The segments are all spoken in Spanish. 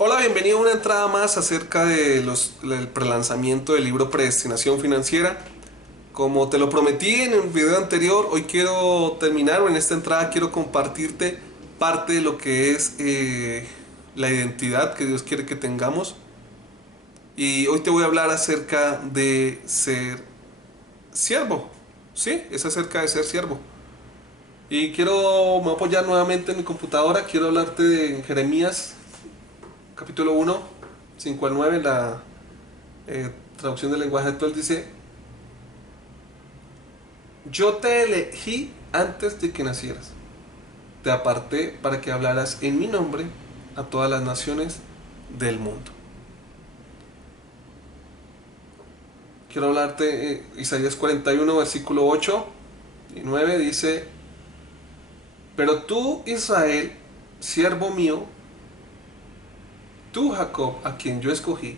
Hola, bienvenido a una entrada más acerca del prelanzamiento del libro Predestinación Financiera. Como te lo prometí en el video anterior, hoy quiero terminar, o en esta entrada quiero compartirte parte de lo que es la identidad que Dios quiere que tengamos. Y hoy te voy a hablar acerca de ser siervo. Sí, es acerca de ser siervo. Y me voy a apoyar nuevamente en mi computadora, quiero hablarte de Jeremías capítulo 1, 5 al 9, la traducción del lenguaje actual dice: Yo te elegí antes de que nacieras, te aparté para que hablaras en mi nombre a todas las naciones del mundo. Quiero hablarte Isaías 41, versículo 8 y 9 dice: Pero tú, Israel, siervo mío, tú, Jacob, a quien yo escogí,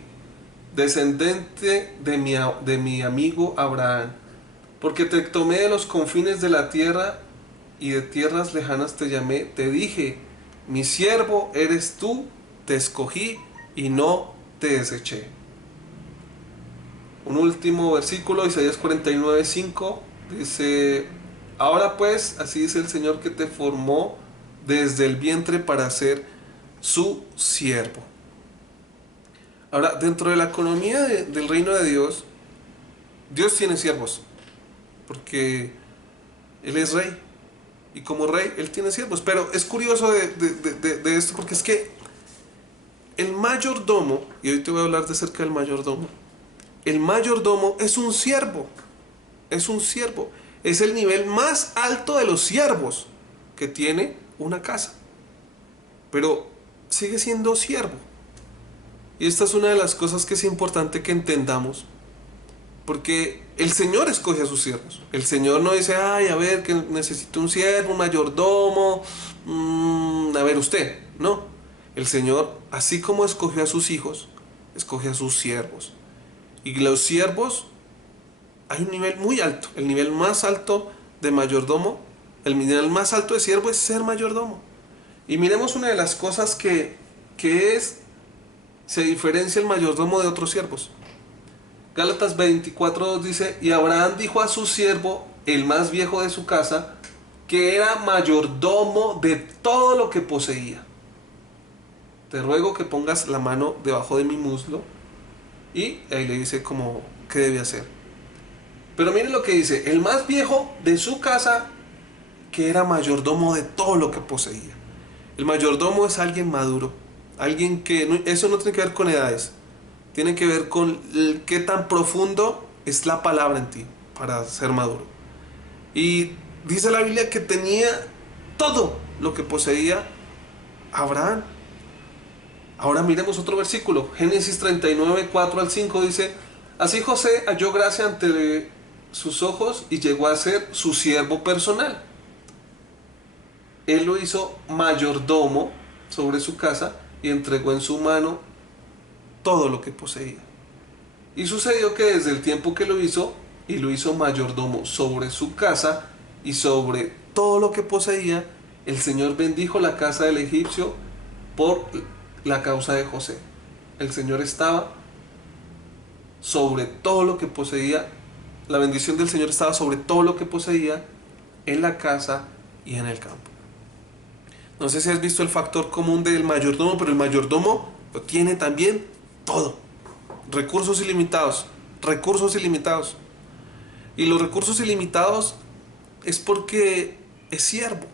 descendente de mi amigo Abraham, porque te tomé de los confines de la tierra y de tierras lejanas te llamé, te dije, mi siervo eres tú, te escogí y no te deseché. Un último versículo, Isaías 49, 5, dice: Ahora pues, así dice el Señor que te formó desde el vientre para ser su siervo. Ahora, dentro de la economía del reino de Dios, Dios tiene siervos, porque Él es rey. Y como rey, Él tiene siervos. Pero es curioso de esto, porque es que el mayordomo, y hoy te voy a hablar de cerca del mayordomo, el mayordomo es un siervo. Es un siervo. Es el nivel más alto de los siervos que tiene una casa. Pero sigue siendo siervo. Y esta es una de las cosas que es importante que entendamos. Porque el Señor escoge a sus siervos. El Señor no dice, ay, a ver, que necesito un siervo, un mayordomo, a ver usted. No. El Señor, así como escogió a sus hijos, escoge a sus siervos. Y los siervos, hay un nivel muy alto. El nivel más alto de mayordomo, el nivel más alto de siervo es ser mayordomo. Y miremos una de las cosas se diferencia el mayordomo de otros siervos. Gálatas 24:2 dice: Y Abraham dijo a su siervo, el más viejo de su casa, que era mayordomo de todo lo que poseía. Te ruego que pongas la mano debajo de mi muslo. Y ahí le dice como qué debe hacer. Pero miren lo que dice: el más viejo de su casa, que era mayordomo de todo lo que poseía. El mayordomo es alguien maduro. Alguien que, eso no tiene que ver con edades. Tiene que ver con qué tan profundo es la palabra en ti para ser maduro. Y dice la Biblia que tenía todo lo que poseía Abraham. Ahora miremos otro versículo. Génesis 39, 4 al 5 dice: Así José halló gracia ante sus ojos y llegó a ser su siervo personal. Él lo hizo mayordomo sobre su casa y entregó en su mano todo lo que poseía. Y sucedió que desde el tiempo que lo hizo, y lo hizo mayordomo sobre su casa y sobre todo lo que poseía, el Señor bendijo la casa del egipcio por la causa de José. El Señor estaba sobre todo lo que poseía, la bendición del Señor estaba sobre todo lo que poseía en la casa y en el campo. No sé si has visto el factor común del mayordomo, pero el mayordomo lo tiene también todo. Recursos ilimitados, recursos ilimitados. Y los recursos ilimitados es porque es siervo.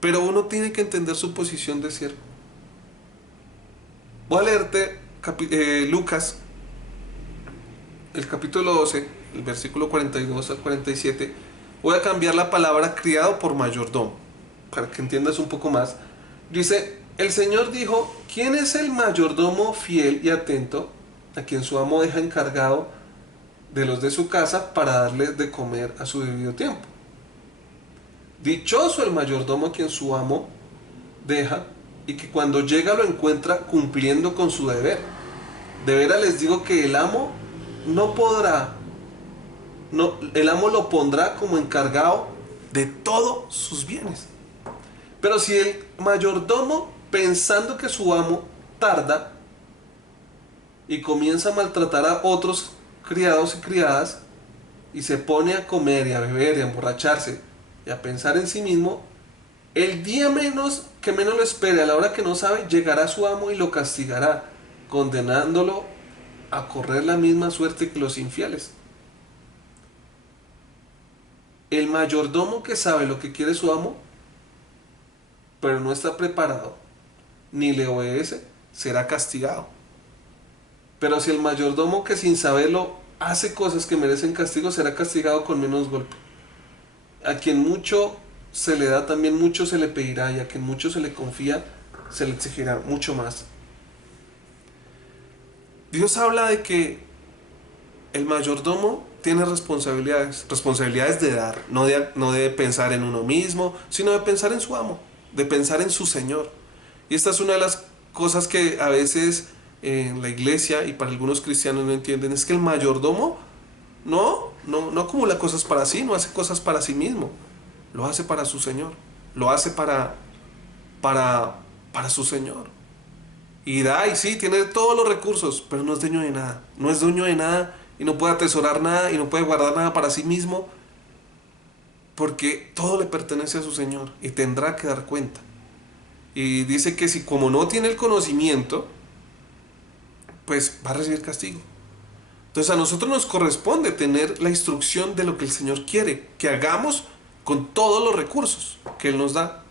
Pero uno tiene que entender su posición de siervo. Voy a leerte Lucas, el capítulo 12, el versículo 42 al 47. Voy a cambiar la palabra criado por mayordomo, para que entiendas un poco más. Dice: el Señor dijo, ¿quién es el mayordomo fiel y atento a quien su amo deja encargado de los de su casa para darles de comer a su debido tiempo? Dichoso el mayordomo a quien su amo deja y que cuando llega lo encuentra cumpliendo con su deber. De veras les digo que el amo el amo lo pondrá como encargado de todos sus bienes. Pero si el mayordomo, pensando que su amo tarda, y comienza a maltratar a otros criados y criadas y se pone a comer y a beber y a emborracharse y a pensar en sí mismo, el día menos que menos lo espere, a la hora que no sabe, llegará su amo y lo castigará, condenándolo a correr la misma suerte que los infieles. El mayordomo que sabe lo que quiere su amo, pero no está preparado, ni le obedece, será castigado. Pero si el mayordomo que sin saberlo hace cosas que merecen castigo, será castigado con menos golpe. A quien mucho se le da, también mucho se le pedirá, y a quien mucho se le confía, se le exigirá mucho más. Dios habla de que el mayordomo tiene responsabilidades, responsabilidades de dar, no de pensar en uno mismo, sino de pensar en su amo, de pensar en su Señor. Y esta es una de las cosas que a veces en la iglesia y para algunos cristianos no entienden, es que el mayordomo no acumula cosas para sí, no hace cosas para sí mismo, lo hace para su Señor, lo hace para su Señor. Y da, y sí, tiene todos los recursos, pero no es dueño de nada. No es dueño de nada y no puede atesorar nada y no puede guardar nada para sí mismo, porque todo le pertenece a su Señor y tendrá que dar cuenta. Y dice que si como no tiene el conocimiento, pues va a recibir castigo. Entonces a nosotros nos corresponde tener la instrucción de lo que el Señor quiere que hagamos con todos los recursos que Él nos da.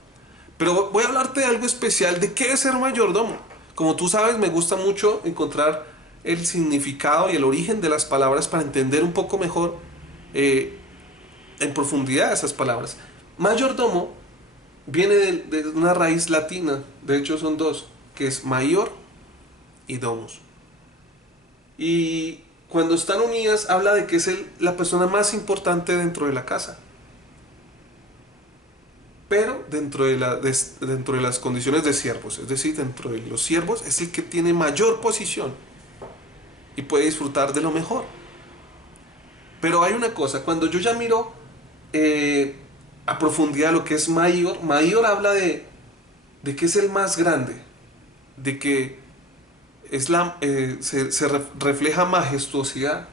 Pero voy a hablarte de algo especial, de qué es ser mayordomo. Como tú sabes, me gusta mucho encontrar el significado y el origen de las palabras para entender un poco mejor en profundidad esas palabras. Mayordomo viene de una raíz latina, de hecho son dos, que es mayor y domus. Y cuando están unidas habla de que es la persona más importante dentro de la casa. Pero dentro de las condiciones de siervos, es decir, dentro de los siervos es el que tiene mayor posición y puede disfrutar de lo mejor. Pero hay una cosa, cuando yo ya miro a profundidad lo que es mayor, mayor habla de que es el más grande, de que es refleja majestuosidad.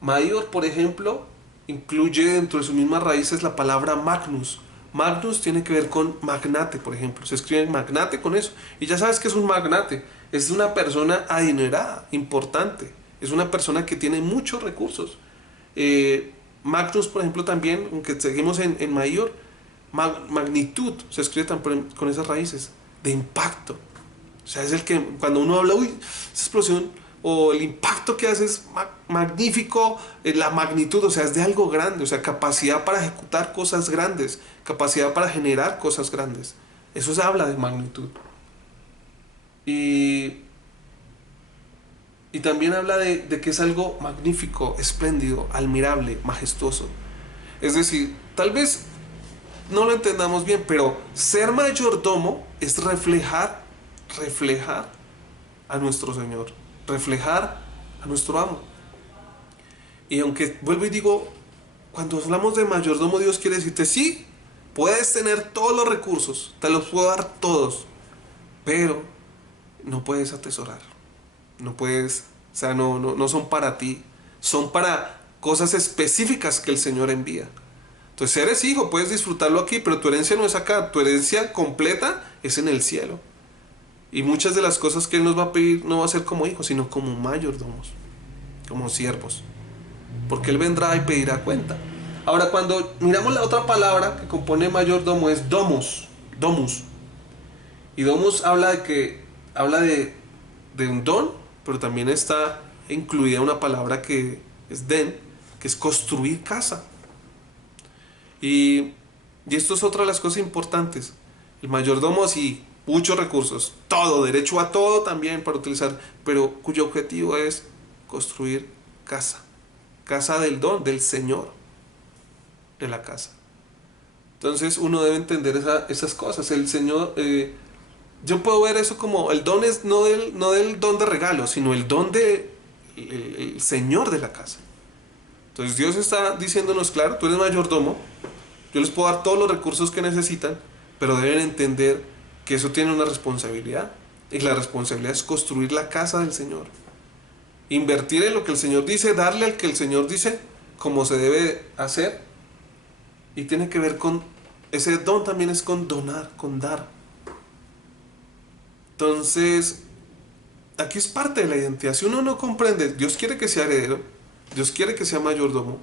Mayor, por ejemplo, incluye dentro de sus mismas raíces la palabra magnus. Magnus tiene que ver con magnate, por ejemplo. Se escribe magnate con eso. Y ya sabes que es un magnate. Es una persona adinerada, importante. Es una persona que tiene muchos recursos. Magnus, por ejemplo, también, aunque seguimos en mayor, magnitud, se escribe también con esas raíces. De impacto. O sea, es el que cuando uno habla, uy, esa explosión, o el impacto que hace es magnífico, la magnitud, o sea, es de algo grande, o sea, capacidad para ejecutar cosas grandes, capacidad para generar cosas grandes. Eso se habla de magnitud. Y también habla de que es algo magnífico, espléndido, admirable, majestuoso. Es decir, tal vez no lo entendamos bien, pero ser mayordomo es reflejar a nuestro Señor, reflejar a nuestro amo. Y aunque vuelvo y digo, cuando hablamos de mayordomo, Dios quiere decirte, sí, puedes tener todos los recursos, te los puedo dar todos, pero no puedes atesorar, no puedes, o sea, no son para ti, son para cosas específicas que el Señor envía. Entonces, si eres hijo, puedes disfrutarlo aquí, pero tu herencia no es acá, tu herencia completa es en el cielo. Y muchas de las cosas que Él nos va a pedir no va a ser como hijos, sino como mayordomos, como siervos. Porque Él vendrá y pedirá cuenta. Ahora, cuando miramos la otra palabra que compone mayordomo es domus, domus. Y domus habla de un don, pero también está incluida una palabra que es den, que es construir casa. Y esto es otra de las cosas importantes. El mayordomo sí, muchos recursos, todo, derecho a todo también para utilizar, pero cuyo objetivo es construir casa. Casa del don, del Señor de la casa. Entonces uno debe entender esas cosas. El Señor, yo puedo ver eso como el don es no del don de regalo, sino el don de el Señor de la casa. Entonces Dios está diciéndonos, claro, tú eres mayordomo, yo les puedo dar todos los recursos que necesitan, pero deben entender que eso tiene una responsabilidad. Y la responsabilidad es construir la casa del Señor. Invertir en lo que el Señor dice, darle al que el Señor dice, como se debe hacer. Y tiene que ver con, ese don también es con donar, con dar. Entonces, aquí es parte de la identidad. Si uno no comprende, Dios quiere que sea heredero, Dios quiere que sea mayordomo,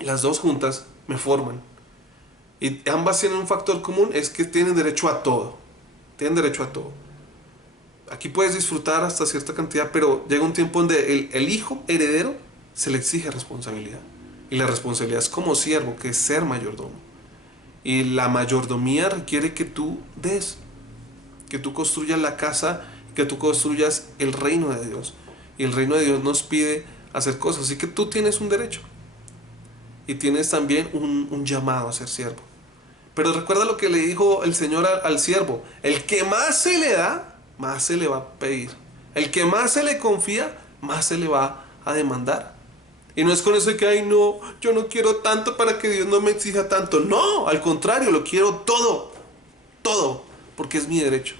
y las dos juntas me forman. Y ambas tienen un factor común, es que tienen derecho a todo. Tienen derecho a todo. Aquí puedes disfrutar hasta cierta cantidad, pero llega un tiempo donde el hijo heredero se le exige responsabilidad. Y la responsabilidad es como siervo, que es ser mayordomo. Y la mayordomía requiere que tú des, que tú construyas la casa, que tú construyas el reino de Dios. Y el reino de Dios nos pide hacer cosas, así que tú tienes un derecho. Y tienes también un llamado a ser siervo. Pero recuerda lo que le dijo el Señor al siervo: el que más se le da, más se le va a pedir. El que más se le confía, más se le va a demandar. Y no es con eso de que, ay no, yo no quiero tanto para que Dios no me exija tanto. No, al contrario, lo quiero todo, todo, porque es mi derecho.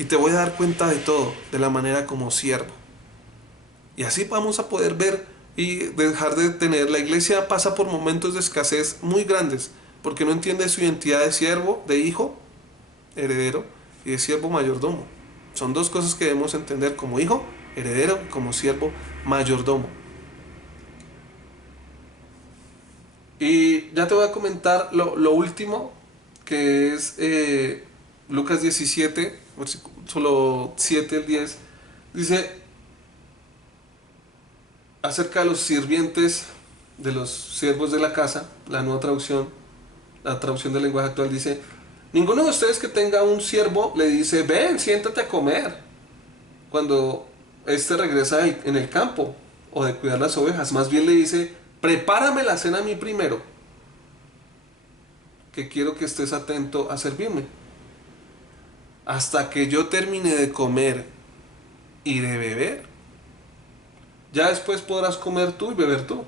Y te voy a dar cuenta de todo, de la manera como siervo. Y así vamos a poder ver y dejar de tener. La iglesia pasa por momentos de escasez muy grandes, porque no entiende su identidad de siervo, de hijo, heredero, y de siervo mayordomo. Son dos cosas que debemos entender: como hijo, heredero, y como siervo, mayordomo. Y ya te voy a comentar lo último, que es Lucas 17, versículo 7 al 10. Dice acerca de los sirvientes, de los siervos de la casa. La nueva traducción, la traducción del lenguaje actual, dice: ninguno de ustedes que tenga un siervo le dice, ven, siéntate a comer, cuando éste regresa en el campo, o de cuidar las ovejas. Más bien le dice, prepárame la cena a mí primero, que quiero que estés atento a servirme. Hasta que yo termine de comer y de beber, ya después podrás comer tú y beber tú.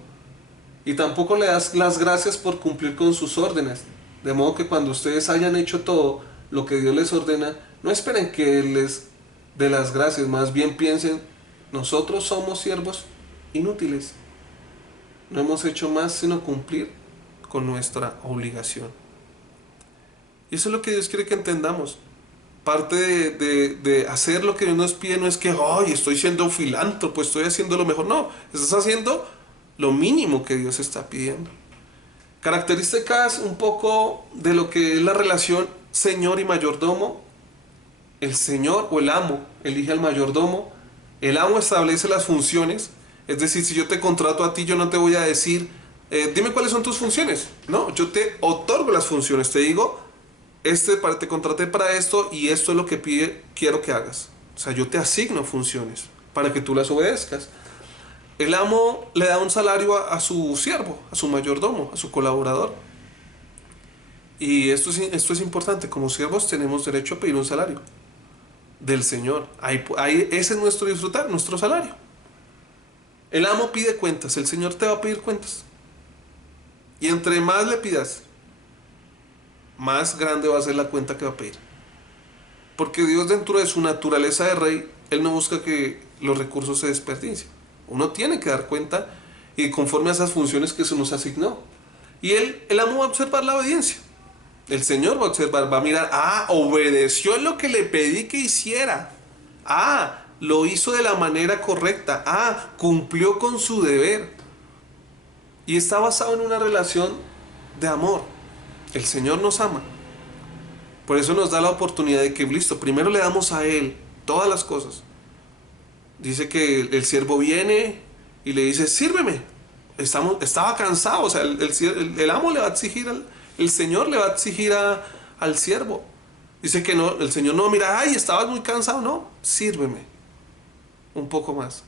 Y tampoco le das las gracias por cumplir con sus órdenes. De modo que cuando ustedes hayan hecho todo lo que Dios les ordena, no esperen que Él les dé las gracias. Más bien piensen, nosotros somos siervos inútiles. No hemos hecho más sino cumplir con nuestra obligación. Y eso es lo que Dios quiere que entendamos. Parte de hacer lo que Dios nos pide no es que, ay, estoy siendo filántropo, estoy haciendo lo mejor. No, estás haciendo lo mínimo que Dios está pidiendo. Características un poco de lo que es la relación señor y mayordomo. El señor o el amo elige al mayordomo. El amo establece las funciones. Es decir, si yo te contrato a ti, yo no te voy a decir, dime cuáles son tus funciones. No, yo te otorgo las funciones. Te digo, te contraté para esto y esto es lo que quiero que hagas. O sea, yo te asigno funciones para que tú las obedezcas. El amo le da un salario a su siervo, a su mayordomo, a su colaborador. Y esto es importante. Como siervos tenemos derecho a pedir un salario del Señor. Ese es nuestro disfrutar, nuestro salario. El amo pide cuentas, el Señor te va a pedir cuentas. Y entre más le pidas, más grande va a ser la cuenta que va a pedir. Porque Dios, dentro de su naturaleza de rey, Él no busca que los recursos se desperdicien. Uno tiene que dar cuenta y conforme a esas funciones que se nos asignó. Y el amo va a observar la obediencia. El Señor va a observar, va a mirar, obedeció en lo que le pedí que hiciera. Lo hizo de la manera correcta. Cumplió con su deber. Y está basado en una relación de amor. El Señor nos ama. Por eso nos da la oportunidad de que, listo, primero le damos a Él todas las cosas. Dice que el siervo viene y le dice, sírveme. Estaba cansado. O sea, el amo le va a exigir, el Señor le va a exigir al siervo. Dice que no, el Señor no, mira, estabas muy cansado. No, sírveme un poco más.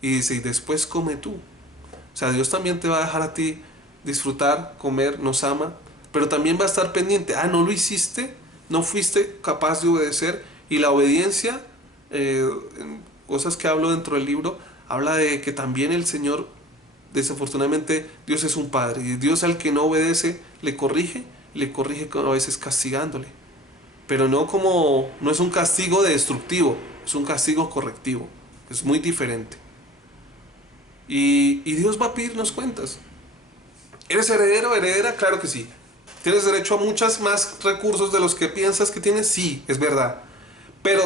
Y dice, y después come tú. O sea, Dios también te va a dejar a ti disfrutar, comer, nos ama. Pero también va a estar pendiente. No lo hiciste, no fuiste capaz de obedecer. Y la obediencia, cosas que hablo dentro del libro, habla de que también el Señor, desafortunadamente, Dios es un padre. Y Dios, al que no obedece, le corrige a veces castigándole. pero no es un castigo destructivo, es un castigo correctivo, es muy diferente. Y Dios va a pedirnos cuentas. ¿Eres heredero o heredera? Claro que sí. ¿Tienes derecho a muchos más recursos de los que piensas que tienes? Sí, es verdad. Pero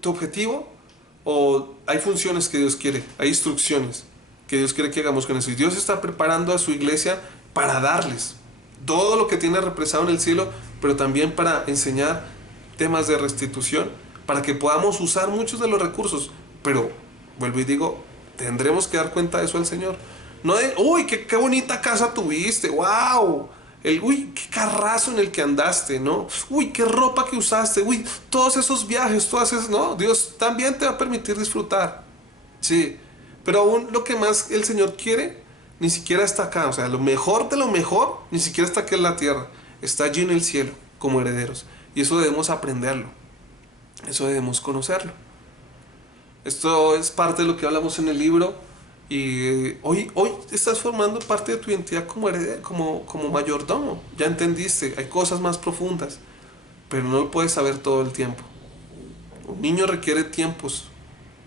tu objetivo, o hay funciones que Dios quiere, hay instrucciones que Dios quiere que hagamos con eso. Y Dios está preparando a su iglesia para darles todo lo que tiene represado en el cielo, pero también para enseñar temas de restitución, para que podamos usar muchos de los recursos. Pero, vuelvo y digo, tendremos que dar cuenta de eso al Señor. No de, uy, qué bonita casa tuviste, wow. Uy, qué carrazo en el que andaste, ¿no? Uy, qué ropa que usaste, uy, todos esos viajes, todas esas, ¿no? Dios también te va a permitir disfrutar, sí. Pero aún lo que más el Señor quiere, ni siquiera está acá. O sea, lo mejor de lo mejor, ni siquiera está aquí en la tierra. Está allí en el cielo, como herederos. Y eso debemos aprenderlo. Eso debemos conocerlo. Esto es parte de lo que hablamos en el libro. Y hoy estás formando parte de tu identidad como heredero, como mayordomo. Ya entendiste, hay cosas más profundas, pero no lo puedes saber todo el tiempo. Un niño requiere tiempos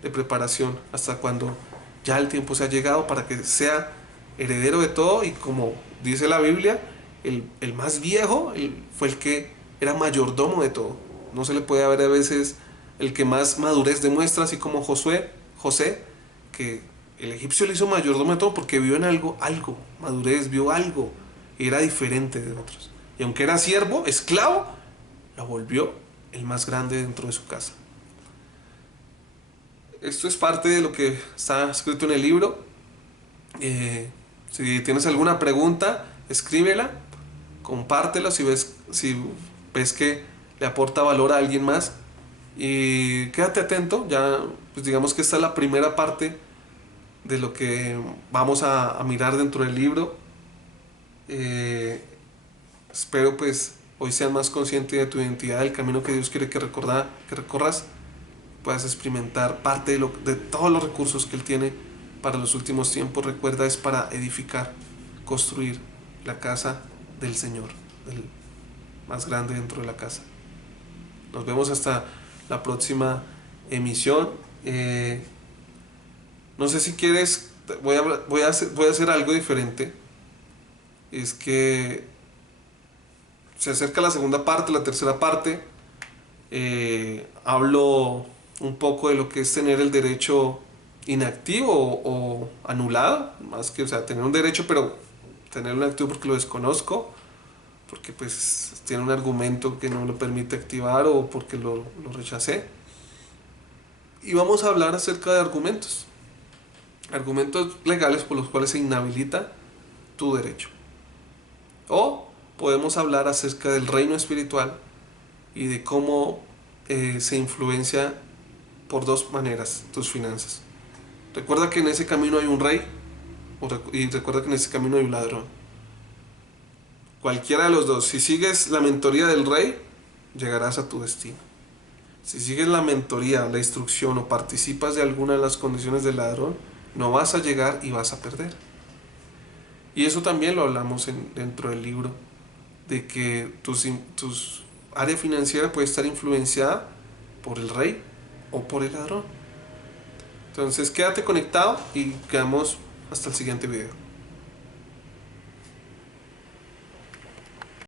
de preparación hasta cuando ya el tiempo se ha llegado para que sea heredero de todo. Y como dice la Biblia, el más viejo fue el que era mayordomo de todo. No se le puede ver a veces el que más madurez demuestra, así como José, que el egipcio le hizo mayordomo de todo porque vio en algo, madurez, vio algo, y era diferente de otros. Y aunque era siervo, esclavo, lo volvió el más grande dentro de su casa. Esto es parte de lo que está escrito en el libro. Si tienes alguna pregunta, escríbela, compártela si ves que le aporta valor a alguien más. Y quédate atento, ya pues digamos que esta es la primera parte de lo que vamos a mirar dentro del libro. Espero pues hoy seas más consciente de tu identidad, del camino que Dios quiere que recorras, puedas experimentar parte de todos los recursos que Él tiene para los últimos tiempos. Recuerda, es para edificar, construir la casa del Señor, del más grande dentro de la casa. Nos vemos hasta la próxima emisión. No sé si quieres, voy a hacer algo diferente. Es que se acerca la segunda parte, la tercera parte. Hablo un poco de lo que es tener el derecho inactivo o anulado, más que, o sea, tener un derecho, pero tenerlo inactivo porque lo desconozco, porque pues tiene un argumento que no lo permite activar o porque lo rechacé. Y vamos a hablar acerca de argumentos legales por los cuales se inhabilita tu derecho. O podemos hablar acerca del reino espiritual y de cómo se influencia por dos maneras tus finanzas. Recuerda que en ese camino hay un rey y recuerda que en ese camino hay un ladrón. Cualquiera de los dos, si sigues la mentoría del rey, llegarás a tu destino. Si sigues la mentoría, la instrucción o participas de alguna de las condiciones del ladrón, no vas a llegar y vas a perder. Y eso también lo hablamos dentro del libro, de que tus área financiera puede estar influenciada por el rey o por el ladrón. Entonces quédate conectado y quedamos hasta el siguiente video.